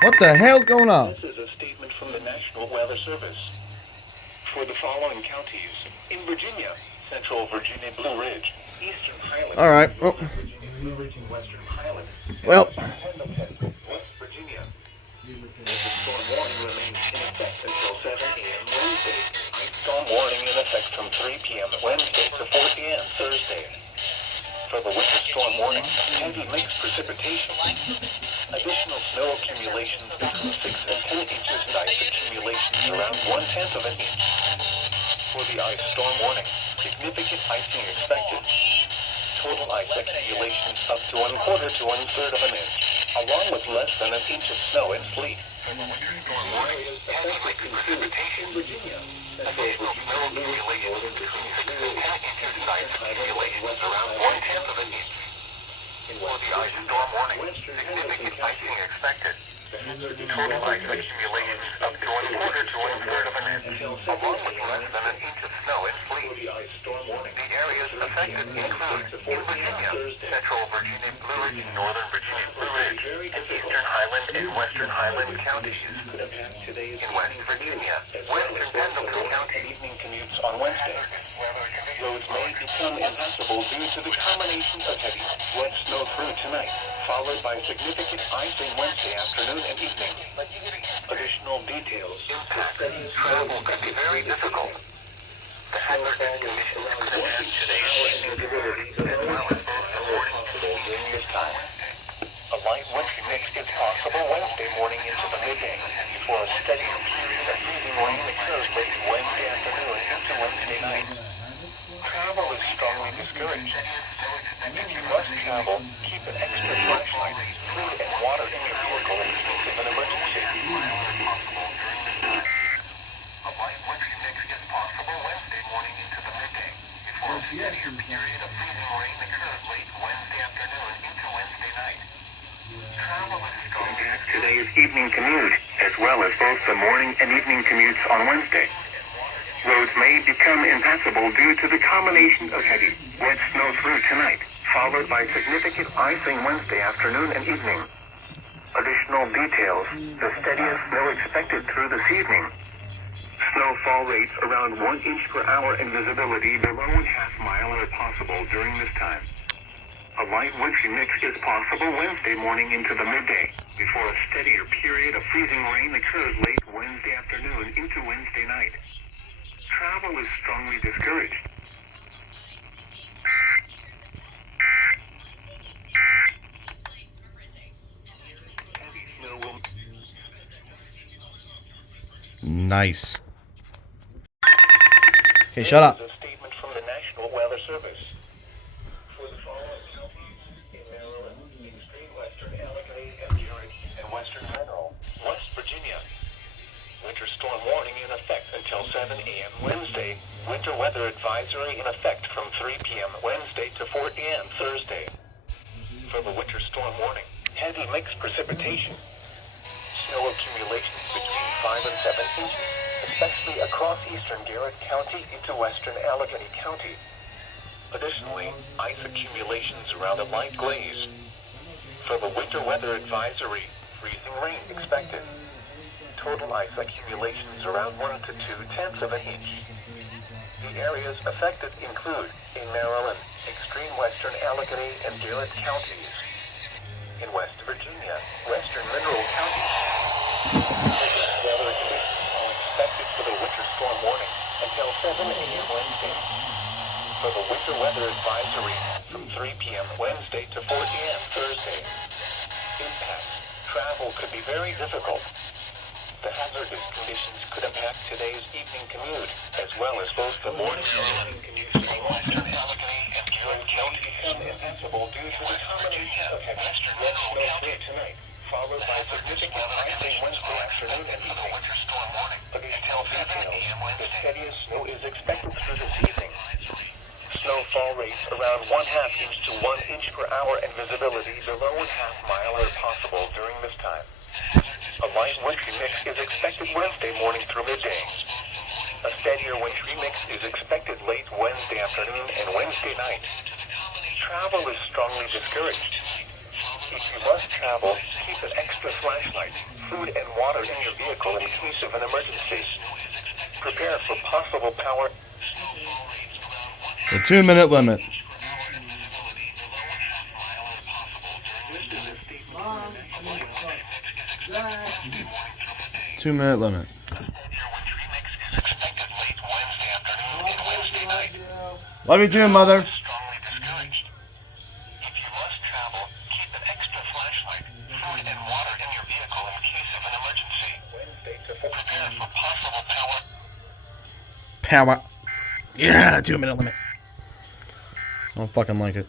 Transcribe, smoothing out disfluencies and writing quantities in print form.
What the hell's going on? This is a statement from the National Weather Service. For the following counties, in Virginia, Central Virginia Blue Ridge, Eastern Highlands, All right. Well, Northern Virginia Blue Ridge and Western Highlands, and well. Western Pendleton, West Virginia. Winter storm warning remains in effect until 7 a.m. Wednesday. Ice storm warning in effect from 3 p.m. Wednesday to 4 p.m. Thursday. For the winter storm warning, heavy mixed precipitation. Additional snow accumulations between 6 and 10 inches and ice accumulations around 1/10 of an inch. For the ice storm warning, significant icing expected. Total ice accumulations up to 1/4 to 1/3 of an inch, along with less than an inch of snow and sleet. For the winter storm warning, heavy mixed precipitation in Virginia. Additional snow accumulations between 6 and 10 inches and ice accumulations around 1/10 of an inch. For the ice storm warning, significant icing expected. Total ice accumulations up to 1/4 to 1/3 of an inch, along with less than an inch of snow and sleet. The areas affected include in Virginia, Central Virginia Blue Ridge, Northern Virginia Blue Ridge, and Eastern Highland and Western Highland counties. In West Virginia, Western Pendleton County, evening commutes on Wednesday. Roads may become impassable due to the combination of heavy, wet snow through tonight, followed by significant icing Wednesday afternoon and evening. Additional details. Impact. Travel could be very difficult. The hazardous conditions could impact today's evening as well as the morning possible during this time. A light wintry mix is possible Wednesday morning into the midday, before a steady period of freezing rain occurs late Wednesday afternoon into Wednesday night. Travel is strongly discouraged. If you must travel, keep an extra flashlight, food, and water in your vehicle in case of an emergency. A light wintry mix is possible Wednesday morning into the midday, before a steadier period of freezing rain occurs late Wednesday afternoon into Wednesday night. Travel is strongly discouraged. Today's evening commute, as well as both the morning and evening commutes on Wednesday. Roads may become impassable due to the combination of heavy, wet snow through tonight, followed by significant icing Wednesday afternoon and evening. Additional details, the steadiest snow expected through this evening. Snowfall rates around 1 inch per hour and visibility below 1/2 mile are possible during this time. A light wintry mix is possible Wednesday morning into the midday, before a steadier period of freezing rain occurs late Wednesday afternoon into Wednesday night. Travel is strongly discouraged. Heavy snow will... Nice. Okay, shut up. This is a statement from the National Weather Service. For the following counties in Maryland, extreme western Allegheny and Erie, and western Mineral, West Virginia. Winter storm warning in effect until 7 a.m. Wednesday. Winter weather advisory in effect from 3 p.m. Wednesday to 4 a.m. Thursday. For the winter storm warning, heavy mixed precipitation. Snow accumulations between 5 and 7 inches, especially across eastern Garrett County into western Allegheny County. Additionally, ice accumulations around a light glaze. For the winter weather advisory, freezing rain expected. Total ice accumulations around 1 to 2/10 of an inch. The areas affected include, in Maryland, extreme western Allegheny and Garrett counties. In West Virginia, western Mineral counties. Weather conditions are expected for the winter storm warning until 7 a.m. Wednesday. For the winter weather advisory from 3 p.m. Wednesday to 4 p.m. Thursday. Impacts. Travel could be very difficult. The hazardous conditions could impact today's evening commute, as well as both the morning and evening commutes in western Allegheny and Garrett counties become impassable due to the combination of heavy wet snow through tonight, followed by significant icing Wednesday afternoon and evening. Additional details, the steadiest snow is expected through this evening. Snowfall rates around 1/2 inch to 1 inch per hour and visibility below 1/2 mile are possible during this time. A light wintry mix is expected Wednesday morning through midday. A steadier wintry mix is expected late Wednesday afternoon and Wednesday night. Travel is strongly discouraged. If you must travel, keep an extra flashlight, food and water in your vehicle in case of an emergency. Prepare for possible power. The 2-minute limit. Mom, 2-minute limit. Love you too, Mother. Strongly discouraged. If you must travel, keep an extra flashlight, food and water in your vehicle in case of an emergency. Wednesday to prepare for possible power. Power. Yeah, 2-minute limit. I don't fucking like it.